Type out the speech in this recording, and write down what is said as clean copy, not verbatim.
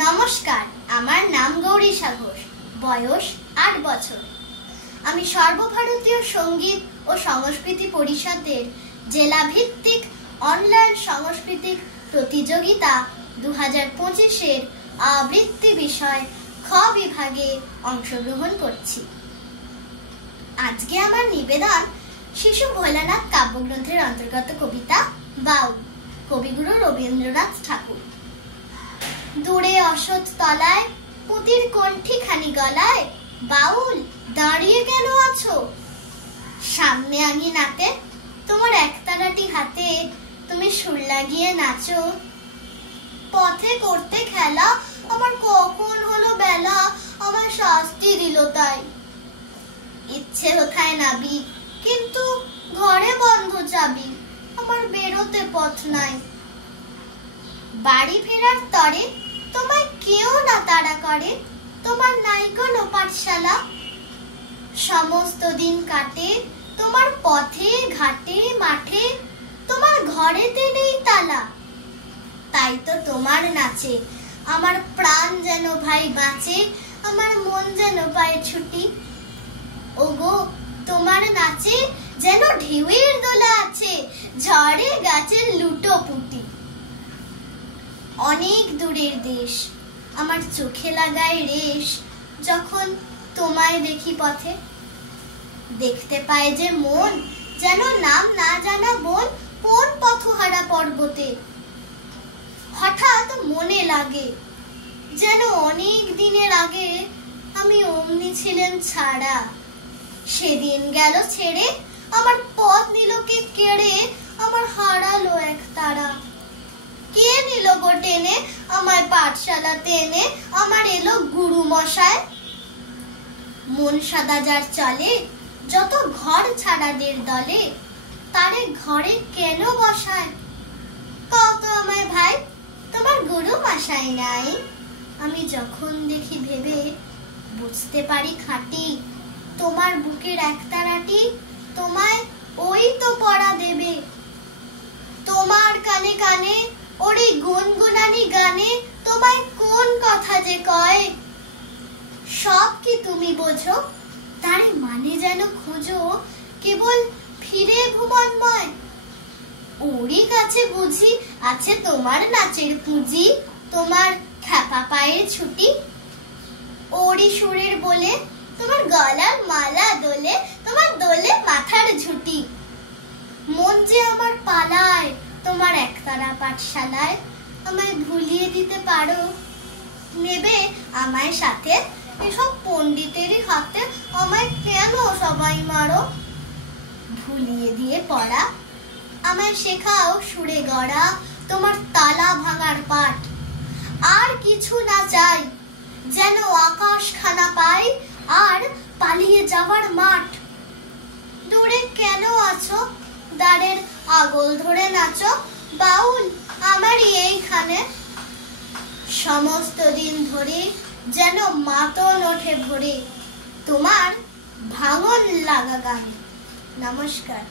নমস্কার, আমার নাম গৌরীশা ঘোষ, বয়স ৮ বছর। আমি সর্বভারতীয় সঙ্গীত ও সংস্কৃতি পরিষদের জেলাভিত্তিক অনলাইন সাংস্কৃতিক প্রতিযোগিতা 2025-এর আবৃত্তি বিষয় খ বিভাগে অংশগ্রহণ করছি। আজকে আমার নিবেদন শিশু ভোলানাথ কাব্যগ্রন্থের অন্তর্গত কবিতা বাউল, কবিগুরু রবীন্দ্রনাথ ঠাকুর। দূরে অসৎ তলায় পুতির কণ্ঠিখানি গলায়, বাউল দাঁড়িয়ে কেন আছো? সামনে আঙিনাতে তোমার একতারাটি হাতে তুমি সুর লাগিয়ে নাচো। পথে করতে খেলা আমার কখন হলো বেলা, আমার শাস্তি দিল তাই। ইচ্ছে কোথায় নাবি, কিন্তু ঘরে বন্ধ চাবি, আমার বেরোতে পথ নাই। বাড়ি ফেরার তরে তোমায় কেউ না তাড়া করে, তোমার নাই কোনো পাঠশালা। সমস্ত দিন কাটে তোমার পথে ঘাটে মাঠে, তোমার ঘরেতে নেই তালা। তাই তো তোমার নাচে আমার প্রাণ যেন ভাই বাঁচে, আমার মন যেন পায় ছুটি। ওগো তোমার নাচে যেন ঢেউয়ের দোলা আছে, ঝড়ে গাছের লুটো পুটি। অনেক দূরের দেশ আমার চোখে লাগায় রেশ, যখন তোমায় দেখি পথে। দেখতে পায় যে মন যেন নাম না জানা বন, কোন পথহারা পর্বতে। হঠাৎ মনে লাগে যেন অনেক দিনের আগে আমি অমনি ছিলেন ছাড়া। সেদিন গেল ছেড়ে, আমার পথ নিল কে কেড়ে, আমার হারালো এক তারা। কে নিল গো টেনে আমায় পাঠশালাতে এনে, আমার এলো গুরু মশায়। মন সাদা যার চলে যত ঘর ছাড়াদের দলে, তারে ঘরে কেন বসায়? কত আমায় ভাই তোমার গুরু মশাই নাই? আমি যখন দেখি ভেবে বুঝতে পারি খাঁটি, তোমার বুকের একতারাটি তোমায় ওই তো পড়া দেবে। তোমার কানে কানে ওরে গুনগুনানি গানে, তোমায় কোন কথা যে কয়। সব কি তুমি বোঝো, তারে মানে যেন খোঁজো, কেবল ফিরে ভুবনময়। ওরই কাছে বুঝি আছে তোমার নাচের পুঁজি, তোমার খ্যাপা পায়ের ছুটি। ওরই সুরের বলে তোমার গলার মালা দোলে, তোমার দোলে মাথার ঝুটি। মন যে আমার পালায় তোমার একতারা পাঠশালায়, আমায় ভুলিয়ে দিতে পারো? নেবে আমায় সাথে, এসব পণ্ডিতেরই হাতে আমায় কেন সবাই মারো? ভুলিয়ে দিয়ে পড়া আমায় শেখাও সুরে গড়া, তোমার তালা ভাঙার পাঠ। আর কিছু না চাই, যেন আকাশ খানা পাই আর পালিয়ে যাওয়ার মাঠ। দূরে কেন আছো, দ্বারের আগল ধরে নাচো, বাউল আমারই এইখানে। সমস্ত দিন ধরে যেন মাতন ওঠে ভরে, তোমার ভাঙন লাগা গানে। নমস্কার।